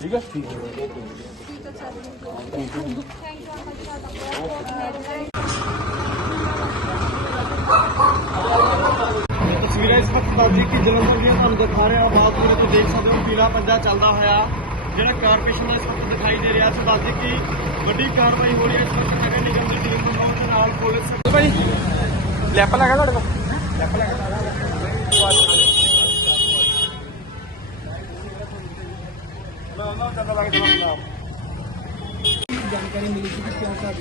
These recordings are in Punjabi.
ਠੀਕ ਹੈ? ਠੀਕ ਹੈ ਤਸਵੀਰਾਂ ਇਸ ਵਕਤ ਬਾਜੀ ਕੀ ਜਲੰਧਰ ਦੀਆਂ ਤੁਹਾਨੂੰ ਦਿਖਾ ਰਿਹਾ ਬਾਤ ਪੂਰੇ ਤੋਂ ਦੇਖ ਸਕਦੇ ਹੋ ਪੀਲਾ ਪੰਜਾ ਚੱਲਦਾ ਹੋਇਆ। ਜਿਹੜਾ ਕਾਰਪੋਰੇਸ਼ਨ ਦਾ ਇਸ ਵਕਤ ਦਿਖਾਈ ਦੇ ਰਿਹਾ ਸੀ ਬਾਜੀ ਕੀ ਵੱਡੀ ਕਾਰਵਾਈ ਹੋ ਰਹੀ ਹੈ। ਇਸ ਵਕਤ ਨਗਰ ਨਿਗਮ ਦੀ ਟੀਮ ਤੇ ਨਾਲ ਪੁਲਿਸ ਭਾਈ ਲੈਪ ਲਗਾ ਤੁਹਾਡੇ ਕੋਲ? ਲੈਪ ਲਗਾ ਜਾਣਕਾਰੀ ਮਿਲੀ ਸੀ ਕਿ ਕਿਉਂ ਘਰ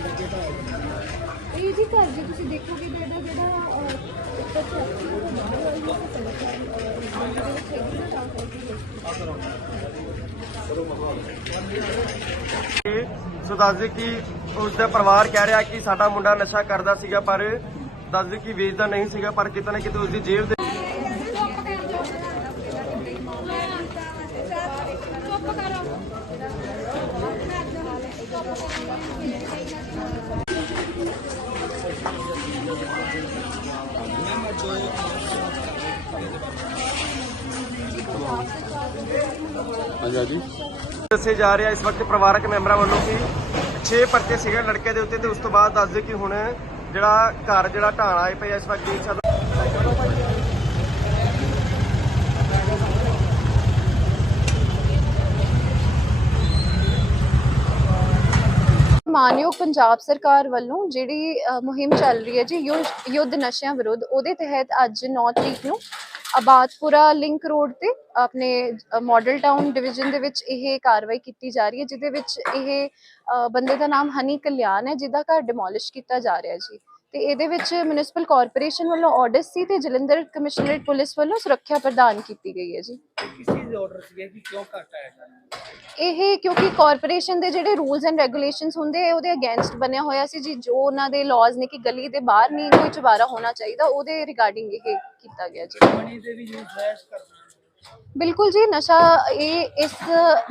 ਇਹ ਜੀ ਘਰ ਜੇ ਤੁਸੀਂ ਦੇਖੋਗੇ ਜਿਹੜਾ ਸੀ ਉਹ ਬਾਹਰ ਵਾਲੀ ਹੈ ਤੇ ਸੜਕ ਵਾਲੀ, ਅਹ, ਬੰਦ ਦੇ ਵਿੱਚ ਹੈਗੀ ਨਾ ਤਾਂ ਕਰਕੇ ਸੋ ਦੱਸਦੇ ਕਿ ਉਸ ਦਾ ਪਰਿਵਾਰ ਕਹਿ ਰਿਹਾ ਕਿ ਸਾਡਾ ਮੁੰਡਾ ਨਸ਼ਾ ਕਰਦਾ ਸੀਗਾ ਪਰ ਦੱਸਦੇ ਕਿ ਵੇਚਦਾ ਨਹੀਂ ਸੀਗਾ ਪਰ ਕਿਤੇ ਨਾ ਕਿਤੇ ਉਸ ਦੀ ਜੇਬ ਦੇ ਹਾਂਜੀ ਦੱਸੇ ਜਾ ਰਿਹਾ ਇਸ ਵਕਤ ਪਰਿਵਾਰਕ ਮੈਂਬਰਾਂ ਵੱਲੋਂ ਕਿ 6 ਪਰਚੇ ਸੀਗੇ ਲੜਕੇ ਦੇ ਉੱਤੇ ਤੇ ਉਸ ਤੋਂ ਬਾਅਦ ਦੱਸਦੇ ਕਿ ਹੁਣ ਜਿਹੜਾ ਘਰ, ਜਿਹੜਾ ਢਾਣ ਆਏ ਪਏ ਇਸ ਵਕਤ ਦੇਖ ਸਕਦੇ ਮਾਨਯੋਗ ਪੰਜਾਬ ਸਰਕਾਰ ਵੱਲੋਂ ਜਿਹੜੀ ਮੁਹਿੰਮ ਚੱਲ ਰਹੀ ਹੈ ਜੀ ਯੁੱਧ ਨਸ਼ਿਆਂ ਵਿਰੁੱਧ, ਉਹਦੇ ਤਹਿਤ ਅੱਜ 9 ਤਰੀਕ ਨੂੰ ਆਬਾਦਪੁਰਾ ਲਿੰਕ ਰੋਡ ਤੇ ਆਪਣੇ ਅ, ਮਾਡਲ ਟਾਊਨ ਡਿਵੀਜ਼ਨ ਦੇ ਵਿੱਚ ਇਹ ਕਾਰਵਾਈ ਕੀਤੀ ਜਾ ਰਹੀ ਹੈ ਜਿਹਦੇ ਵਿੱਚ ਇਹ ਬੰਦੇ ਦਾ ਨਾਮ ਹਨੀ ਕਲਿਆਣ ਹੈ ਜਿਹਦਾ ਘਰ ਡਿਮੋਲਿਸ਼ ਕੀਤਾ ਜਾ ਰਿਹਾ ਜੀ। ਤੇ ਇਹਦੇ ਵਿੱਚ ਮਿਊਨਿਸਪਲ ਕਾਰਪੋਰੇਸ਼ਨ ਵੱਲੋਂ ਆਰਡਰ ਸੀ ਤੇ ਜਲੰਧਰ ਕਮਿਸ਼ਨਰੇਟ ਪੁਲਿਸ ਵੱਲੋਂ ਸੁਰੱਖਿਆ ਪ੍ਰਦਾਨ ਕੀਤੀ ਗਈ ਹੈ ਜੀ। ਕਿਸ ਚੀਜ਼ ਦੇ ਆਰਡਰ ਸੀਗੇ? ਕਿ ਕਿਉਂ ਘੱਟ ਆਇਆ ਇਹ ਕਿਉਂਕਿ ਕਾਰਪੋਰੇਸ਼ਨ ਦੇ ਜਿਹੜੇ ਰੂਲਸ ਐਂਡ ਰੈਗੂਲੇਸ਼ਨਸ ਹੁੰਦੇ ਆ ਉਹਦੇ ਅਗੇਂਸਟ ਬਣਿਆ ਹੋਇਆ ਸੀ ਜੀ। ਜੋ ਉਹਨਾਂ ਦੇ ਲਾਜ਼ ਨੇ ਕਿ ਗਲੀ ਦੇ ਬਾਹਰ ਨਹੀਂ ਕੋਈ ਚੁਬਾਰਾ ਹੋਣਾ ਚਾਹੀਦਾ ਉਹਦੇ ਰਿਗਾਰਡਿੰਗ ਇਹ ਕੀਤਾ ਗਿਆ ਜੀ। ਮਨੀ ਦੇ ਵੀ ਯੂਜ਼ ਕਰਨਾ। ਬਿਲਕੁਲ ਜੀ ਨਸ਼ਾ ਇਹ ਇਸ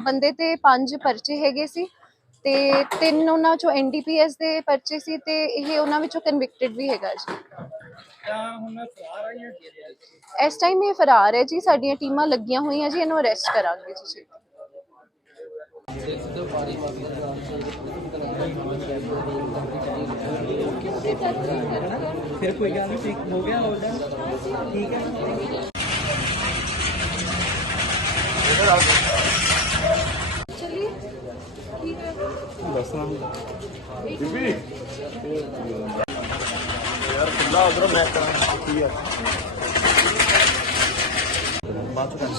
ਬੰਦੇ ਤੇ ਪੰਜ ਪਰਚੇ ਹੈਗੇ ਸੀ। ਤੇ ਤਿੰਨ ਉਹਨਾਂ ਚੋਂ ਐਨਡੀਪੀਐਸ ਦੇ ਪਰਚੇ ਸੀ ਤੇ ਇਹ ਉਹਨਾਂ ਵਿੱਚੋਂ ਕਨਵਿਕਟਡ ਵੀ ਹੈਗਾ ਜੀ। ਤਾਂ ਹੁਣ ਫਰਾਰ ਆ ਜਾਂ ਜੇਲ੍ਹ ਹੈ ਇਸ ਟਾਈਮ ਇਹ ਫਰਾਰ ਹੈ ਜੀ ਸਾਡੀਆਂ ਟੀਮਾਂ ਲੱਗੀਆਂ ਹੋਈਆਂ ਜੀ ਇਹਨੂੰ ਅਰੈਸਟ ਕਰਾਂਗੇ ਜੀ ਛੇਤੀ। ਫਿਰ ਕੋਈ ਗੱਲ ਨਹੀਂ ਠੀਕ ਹੋ ਗਿਆ ਆਰਡਰ ਠੀਕ ਹੈ ਚਲਿਏ ਠੀਕ ਹੈ ਦੱਸਣਾ ਬੀਬੀ। ਯਾਰ ਖੁੱਲਾ ਉਧਰ ਮੈਂ ਕਰਾਂ ਕੀ ਹੈ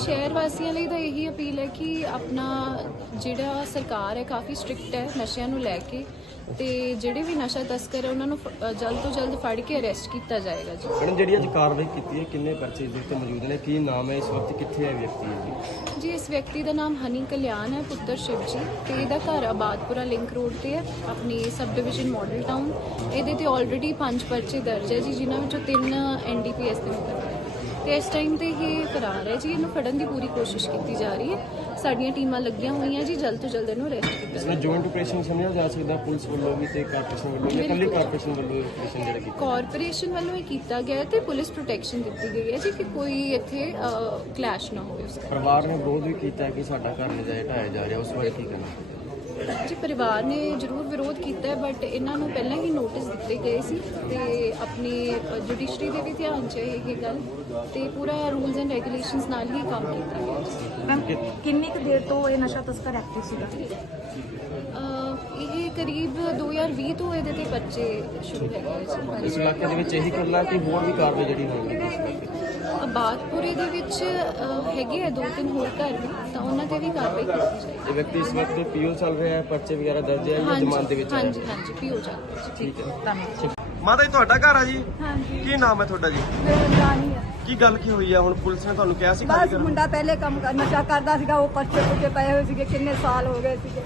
ਸ਼ਹਿਰ ਵਾਸੀਆਂ ਲਈ ਤਾਂ ਇਹੀ ਅਪੀਲ ਹੈ ਕਿ ਆਪਣਾ ਜਿਹੜਾ ਸਰਕਾਰ ਹੈ ਕਾਫੀ ਸਟ੍ਰਿਕਟ ਹੈ ਨਸ਼ਿਆਂ ਨੂੰ ਲੈ ਕੇ। ਤੇ ਜਿਹੜੇ ਵੀ ਨਸ਼ਾ ਤਸਕਰ ਹੈ ਉਹਨਾਂ ਨੂੰ ਫ- ਅ, ਜਲਦ ਤੋਂ ਜਲਦ ਫੜ ਕੇ ਅਰੈਸਟ ਕੀਤਾ ਜਾਏਗਾ ਜੀ। ਮੈਡਮ ਜਿਹੜੀ ਅੱਜ ਕਾਰਵਾਈ ਕੀਤੀ ਹੈ ਕਿੰਨੇ ਪਰਚੇ ਦੇ ਉੱਤੇ ਮੌਜੂਦ ਨੇ? ਕੀ ਨਾਮ ਹੈ ਇਸ ਵਕਤ ਕਿੱਥੇ ਹੈ ਵਿਅਕਤੀ ਜੀ? ਜੀ ਇਸ ਵਿਅਕਤੀ ਦਾ ਨਾਮ ਹਨੀ ਕਲਿਆਣ ਹੈ ਪੁੱਤਰ ਸ਼ਿਵ ਜੀ। ਤੇ ਇਹਦਾ ਘਰ ਆਬਾਦਪੁਰਾ ਲਿੰਕ ਰੋਡ ਤੇ ਹੈ ਆਪਣੀ ਸਬ ਡਿਵੀਜ਼ਨ ਮਾਡਲ ਟਾਊਨ। ਇਹਦੇ ਤੇ ਆਲਰੇਡੀ ਪੰਜ ਪਰਚੇ ਦਰਜ ਹੈ ਜੀ ਜਿਨ੍ਹਾਂ ਵਿੱਚੋਂ ਤਿੰਨ ਐਨਡੀਪੀਐਸ ਦੇ ਮੁਕੱਦਮੇ ਹੈ ਤੇ ਇਸ ਟਾਈਮ ਤੇ ਇਹ ਫਰਾਰ ਹੈ ਜੀ ਇਹਨੂੰ ਫੜਨ ਦੀ ਪੂਰੀ ਕੋਸ਼ਿਸ਼ ਕੀਤੀ ਜਾ ਰਹੀ ਹੈ। ਸਾਡੀਆਂ ਟੀਮਾਂ ਲੱਗੀਆਂ ਹੋਈਆਂ ਜੀ ਜਲਦ ਤੋਂ ਜਲਦ ਇਹਨੂੰ ਅਰੈਸਟ ਕੀਤਾ ਜਾਵੇ ਜੁਆਇੰਟ ਆਪਰੇਸ਼ਨ ਸਮਝਿਆ ਜਾ ਸਕਦਾ ਪੁਲਿਸ ਵੱਲੋਂ ਵੀ ਤੇ ਕਾਰਪੋਰੇਸ਼ਨ ਵੱਲੋਂ ਜਾਂ ਇਕੱਲੀ ਕਾਰਪੋਰੇਸ਼ਨ ਵੱਲੋਂ ਆਪਰੇਸ਼ਨ ਜਿਹੜਾ ਕੀਤਾ ਕਾਰਪੋਰੇਸ਼ਨ ਵੱਲੋਂ ਇਹ ਕੀਤਾ ਗਿਆ ਹੈ ਤੇ ਪੁਲਿਸ ਪ੍ਰੋਟੈਕਸ਼ਨ ਦਿੱਤੀ ਗਈ ਹੈ ਜੀ ਕਿ ਕੋਈ ਇੱਥੇ ਕਲੈਸ਼ ਨਾ ਹੋਵੇ ਉਸ ਪਰਿਵਾਰ ਨੇ ਵਿਰੋਧ ਵੀ ਕੀਤਾ ਹੈ ਕਿ ਸਾਡਾ ਘਰ ਨਜਾਇਜ਼ ਢਾਇਆ ਜਾ ਰਿਹਾ ਉਸ ਬਾਰੇ ਕੀ ਕਹਿਣਾ? ਜੀ ਪਰਿਵਾਰ ਨੇ ਜ਼ਰੂਰ ਵਿਰੋਧ ਕੀਤਾ ਹੈ ਬਟ ਇਹਨਾਂ ਨੂੰ ਪਹਿਲਾਂ ਹੀ ਨੋਟਿਸ ਦਿੱਤੇ ਗਏ ਸੀ ਤੇ ਆਪਣੀ ਜੁਡੀਸ਼ਰੀ ਦੇ ਵੀ ਧਿਆਨ 'ਚ ਹੈ ਇਹ ਗੱਲ ਤੇ ਪੂਰਾ ਰੂਲਸ ਐਂਡ ਰੈਗੂਲੇਸ਼ਨਸ ਨਾਲ ਹੀ ਕੰਮ ਕੀਤਾ ਗਿਆ ਜੀ। ਮੈਮ ਕਿੰਨੀ ਕੁ ਦੇਰ ਤੋਂ ਇਹ ਨਸ਼ਾ ਤਸਕਰ ਐਕਟਿਵ ਸੀਗਾ? ਇਹ ਕਰੀਬ 2020 ਤੋਂ ਇਹਦੇ ਤੇ ਪਰਚੇ ਸ਼ੁਰੂ ਹੈਗੇ ਹੋਏ ਸੀ ਇਸ। ਇਲਾਕੇ ਦੇ ਵਿੱਚ ਇਹੀ ਕਰਨਾ ਕਿ ਹੋਰ ਵੀ ਕਾਰਵਾਈ ਜਿਹੜੀ ਹੋਣੀ ਆਬਾਦਪੁਰੇ ਦੇ ਵਿੱਚ ਹੈਗੇ ਆ ਦੋ ਤਿੰਨ ਹੋਰ ਘਰ ਵੀ ਤਾਂ ਉਹਨਾਂ ਤੇ ਵੀ ਕਾਰਵਾਈ ਕੀਤੀ ਜਾਏਗੀ। ਇਹ ਵਿਅਕਤੀ ਇਸ ਵਕਤ ਪੀਓ ਚੱਲ ਰਿਹਾ ਹੈ ਪਰਚੇ ਵਗੈਰਾ ਦਰਜ ਹੈ ਜਾਂ ਜ਼ਮਾਨਤ ਦੇ ਵਿੱਚ ਹੈ? ਹਾਂਜੀ ਹਾਂਜੀ ਪੀਓ ਜਾ ਰਿਹਾ ਜੀ ਠੀਕ ਹੈ। ਮਾਤਾ ਜੀ ਤੁਹਾਡਾ ਘਰ ਆ ਜੀ? ਹਾਂਜੀ। ਕੀ ਨਾਮ ਹੈ ਤੁਹਾਡਾ ਜੀ? ਮੇਰਾ ਰਾਣੀ ਹੈ। ਕੀ ਗੱਲ ਕੀ ਹੋਈ ਹੈ ਹੁਣ ਪੁਲਿਸ ਨੇ ਤੁਹਾਨੂੰ ਕਿਹਾ ਸੀ ਖਾਲੀ ਬਸ ਕਰਨ? ਮੁੰਡਾ ਪਹਿਲੇ ਕੰਮ ਕਰ ਨਸ਼ਾ ਕਰਦਾ ਸੀਗਾ ਉਹ ਪਰਚੇ ਪੁੱਛੇ ਪਏ ਹੋਏ ਸੀਗੇ ਕਿੰਨੇ ਸਾਲ ਹੋ ਗਏ ਸੀਗੇ।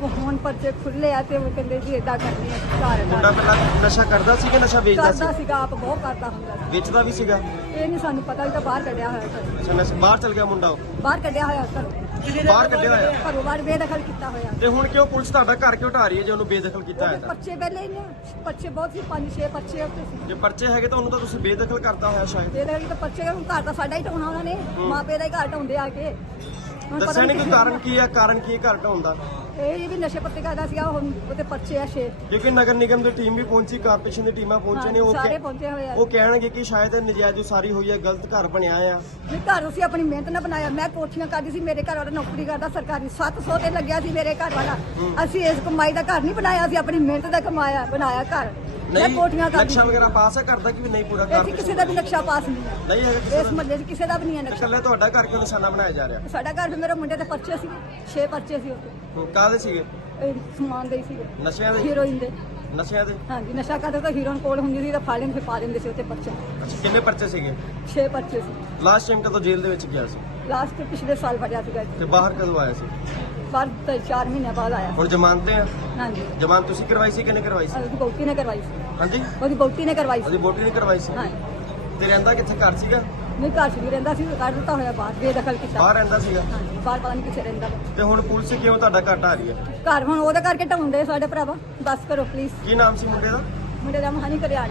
ਉਹ ਹੁਣ ਪਰਚੇ ਖੁੱਲੇ ਆ ਤੇ ਉਹ ਕਹਿੰਦੇ ਜੀ ਇਦਾਂ ਕਰਨੀ ਹੈ ਘਰ ਮੁੰਡਾ ਪਹਿਲਾਂ ਨਸ਼ਾ ਕਰਦਾ ਸੀ ਕਿ ਨਸ਼ਾ ਵੇਚਦਾ ਸੀ? ਕਰਦਾ ਸੀਗਾ ਆਪ ਬਹੁਤ ਕਰਦਾ ਹੁੰਦਾ ਸੀ। ਵੇਚਦਾ ਵੀ ਸੀਗਾ? ਇਹ ਨਹੀਂ ਸਾਨੂੰ ਪਤਾ ਇਹ ਤਾਂ ਬਾਹਰ ਕੱਢਿਆ ਹੋਇਆ ਘਰੋਂ। ਅੱਛਾ ਨਸ਼ਾ ਬਾਹਰ ਚਲ ਗਿਆ ਮੁੰਡਾ ਉਹ? ਬਾਹਰ ਕੱਢਿਆ ਹੋਇਆ ਘਰੋਂ। ਬਾਹਰ ਕੱਢਿਆ ਹੋਇਆ। ਘਰੋਂ ਬਾਹਰ ਬੇਦਖਲ ਕੀਤਾ ਹੋਇਆ। ਤੇ ਹੁਣ ਕਿਉਂ ਪੁਲਿਸ ਤੁਹਾਡਾ ਘਰ ਕਿਉਂ ਢਾ ਰਹੀ ਹੈ ਜੇ ਉਹਨੂੰ ਬੇਦਖਲ ਕੀਤਾ ਤਾਂ? ਪਰਚੇ ਪਹਿਲੇ ਹੀ ਨੇ। ਪਰਚੇ ਬਹੁਤ ਸੀ ਪੰਜ ਛੇ ਪਰਚੇ ਉੱਤੇ ਸੀ। ਜੇ ਪਰਚੇ ਹੈਗੇ ਤਾਂ ਉਹਨੂੰ ਤਾਂ ਤੁਸੀਂ ਬੇਦਖਲ ਕਰਤਾ ਹੋਇਆ ਸ਼ਾਇਦ। ਬੇਦਖਲ ਤਾਂ ਪਰਚੇ ਹੁਣ ਘਰ ਤਾਂ ਸਾਡਾ ਹੀ ਢਾਉਣਾ ਉਹਨਾਂ ਨੇ। ਮਾਂ ਪਿਓ ਦਾ ਹੀ ਘਰ ਢਾਉਂਦੇ ਆ ਕੇ। ਦੱਸਿਆ ਨਹੀਂ ਕਿਸੇ ਕਾਰਨ ਕੀ ਹੈ ਕਾਰਨ ਕੀ ਹੈ ਘਰ ਢਾਉਣ ਦਾ? ਇਹ ਵੀ ਨਸ਼ੇ ਪੱਤੇ ਕਰਦਾ ਸੀਗਾ ਹੁਣ ਉਹਦੇ ਪਰਚੇ ਆ ਛੇ। ਕਿਉਂਕਿ ਨਗਰ ਨਿਗਮ ਦੀ ਟੀਮ ਵੀ ਪਹੁੰਚੀ ਕਾਰਪੋਰੇਸ਼ਨ ਦੀ ਟੀਮਾਂ ਪਹੁੰਚੇ ਨੇ ਉਹ ਸਾਰੇ ਕਹਿ- ਪਹੁੰਚੇ ਹੋਏ ਆ। ਉਹ ਕਹਿਣਗੇ ਕਿ ਸ਼ਾਇਦ ਨਜਾਇਜ਼ ਉਸਾਰੀ ਹੋਈ ਹੈ ਗਲਤ ਘਰ ਬਣਿਆ ਆ। ਵੀ ਘਰ ਅਸੀਂ ਆਪਣੀ ਮਿਹਨਤ ਨਾਲ ਬਣਾਇਆ। ਮੈਂ ਕੋਠੀਆਂ ਕਰਦੀ ਸੀ ਮੇਰੇ ਘਰ ਵਾਲਾ ਨੌਕਰੀ ਕਰਦਾ ਸਰਕਾਰੀ। 700 ਤੇ ਲੱਗਿਆ ਸੀ ਮੇਰੇ ਘਰ ਵਾਲਾ। ਅਸੀਂ ਇਸ ਕਮਾਈ ਦਾ ਘਰ ਨਹੀਂ ਬਣਾਇਆ ਅਸੀਂ ਆਪਣੀ ਮਿਹਨਤ ਦਾ ਕਮਾਇਆ ਬਣਾਇਆ ਘਰ। ਨਹੀਂ ਕੋਠੀਆਂ ਕਰਦੀ ਨਕਸ਼ਾ ਵਗੈਰਾ ਪਾਸ ਹੈ ਕਰਦਾ ਕਿ ਵੀ ਨਹੀਂ ਪੂਰਾ ਕਾਰਪੋਰੇਸ਼ਨ ਕਿਸੇ ਦਾ ਵੀ ਨਕਸ਼ਾ ਪਾਸ ਨਹੀਂ ਹੈ। ਨਹੀਂ ਹੈਗਾ ਕਿਸੇ ਇਸ ਦਾ ਮਹੱਲੇ 'ਚ ਕਿਸੇ ਦਾ ਵੀ ਨਹੀਂ ਹੈ ਨਕਸ਼ਾ। ਇਕੱਲੇ ਤੁਹਾਡਾ ਘਰ ਕਿਉਂ ਨਿਸ਼ਾਨਾ ਬਣਾਇਆ ਜਾ ਰਿਹਾ? ਸਾਡਾ ਘਰ ਵੀ ਮੇਰੇ ਮੁੰਡੇ ਦੇ ਪਰਚੇ ਸੀ 6 ਪਰਚੇ ਸੀ ਉੱਤੇ ਹੁਣ ਕਾਹਦੇ ਸੀਗੇ? ਸਮਾਨ ਦੇ ਹੀ ਸੀਗੇ। ਨਸ਼ਿਆਂ ਦੇ? ਹੀਰੋਇਨ ਦੇ। ਨਸ਼ਿਆਂ ਦੇ? ਹਾਂਜੀ ਨਸ਼ਾ ਕਰਦੇ ਤਾਂ ਹੀਰੋਇਨ ਕੋਲ ਹੁੰਦੀ ਸੀ ਤਾਂ ਫੜ ਲੈਂਦੇ ਸੀ ਪਾ ਦਿੰਦੇ ਸੀ ਉੱਤੇ ਪਰਚੇ। ਅੱਛਾ ਕਿੰਨੇ ਪਰਚੇ ਸੀਗੇ? 6 ਪਰਚੇ ਸੀ। ਲਾਸਟ ਟਾਈਮ ਕਦੋਂ ਜੇਲ੍ਹ ਦੇ ਵਿੱਚ ਗਿਆ ਸੀ? ਲਾਸਟ ਪਿਛਲੇ ਸਾਲ ਫੜਿਆ ਸੀਗਾ ਤੇ ਬਾਹਰ ਕਦੋਂ ਆਇਆ ਸੀ? ਬਾਅਦ ਤੇ 4 ਮਹੀਨੇ ਬਾਅਦ ਆਇਆ। ਹੁਣ ਜ਼ਮਾਨਤ ਤੇ ਆ? ਹਾਂਜੀ। ਜ਼ਮਾਨਤ ਤੁਸੀਂ ਕਰਵਾਈ ਸੀ ਕਿਹਨੇ ਕਰਵਾਈ ਸੀ? ਉਹਦੀ ਬੌਟੀ ਨੇ ਕਰਵਾਈ ਸੀ। ਹਾਂਜੀ। ਉਹਦੀ ਬੌਟੀ ਨੇ ਕਰਵਾਈ ਸੀ। ਉਹਦੀ ਵੋਟੀ ਨਹੀਂ ਕਰਵਾਈ ਸੀ? ਹਾਂਜੀ। ਤੇ ਰਹਿੰਦਾ ਕਿੱਥੇ? ਘਰ ਸੀਗਾ? ਨਹੀਂ ਘਰ ਚ ਵੀ ਰਹਿੰਦਾ ਸੀ ਕੱਢ ਦਿੱਤਾ ਹੋਇਆ ਬਾਹਰ ਬੇਦਖਲ ਕੀਤਾ। ਬਾਹਰ ਰਹਿੰਦਾ ਸੀਗਾ? ਹਾਂਜੀ ਬਾਹਰ ਪਤਾ ਨਹੀਂ ਕਿੱਥੇ ਰਹਿੰਦਾ। ਵਾ। ਤੇ ਹੁਣ ਪੁਲਿਸ ਕਿਉਂ ਤੁਹਾਡਾ ਘਰ ਢਾ ਰਹੀ ਹੈ? ਘਰ ਹੁਣ ਉਹਦੇ ਕਰਕੇ ਢਾਉਂਦੇ ਸਾਡੇ ਭਰਾਵਾ। ਕਰੋ ਪਲੀਜ਼ ਕੀ ਨਾਮ ਸੀ ਮੁੰਡੇ ਦਾ? ਮੁੰਡੇ ਦਾ ਮਹਾਨੀ ਕਰਿਆ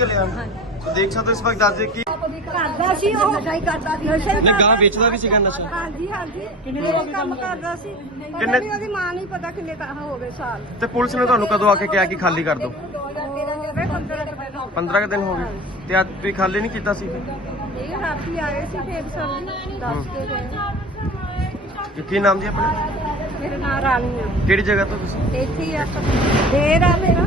ਕਲਿਆਣ। ਹਾਂਜੀ। ਸੋ ਦੇਖ ਸਕਦੇ ਹੋ ਇਸ ਵਕਤ ਦੱਸ ਦੇ ਕਿ ਕਰਦਾ ਸੀ ਉਹ। ਨਸ਼ਾ ਹੀ ਕਰਦਾ ਸੀ। ਨਸ਼ਾ ਨੇ ਗਾਂ ਵੇਚਦਾ ਵੀ ਸੀਗਾ ਨਸ਼ਾ। ਹਾਂਜੀ ਹਾਂਜੀ। ਕਿੰਨੇ ਕੰਮ ਕਰਦਾ ਸੀ? ਕਿੰਨੇ- ਉਹਦੀ ਮਾਂ ਨਹੀਂ ਪਤਾ ਕਿੰਨੇ ਤਾਂ ਹੋ ਗਏ ਸਾਲ। ਤੇ ਪੁਲਿਸ ਨੇ ਤੁਹਾਨੂੰ ਕਦੋਂ ਆ ਕੇ ਕਿਹਾ ਕਿ ਖਾਲੀ ਕਰ ਦਿਓ? 2013 ਦੇ 15 ਦੇ 15 ਕੁ ਦਿਨ ਹੋ ਗਏ। ਤੇ ਅੱਜ ਤੁਸੀਂ ਖਾਲੀ ਨਹੀਂ ਕੀਤਾ ਸੀ? ਇਹ ਰਾਤੀ ਆਏ ਸੀ ਫੇਰ ਸਰ ਦੱਸ ਕੇ ਗਏ। ਕਿ ਕੀ ਨਾਮ ਜੀ ਆਪਣਾ? ਮੇਰੇ ਨਾਲ ਰਾਣੀ ਆ। ਕਿਹੜੀ ਜਗ੍ਹਾ ਤੋਂ ਤੁਸੀਂ? ਇੱਥੇ ਹੀ ਆ। ਦੇਰ ਆ ਮੇਰਾ।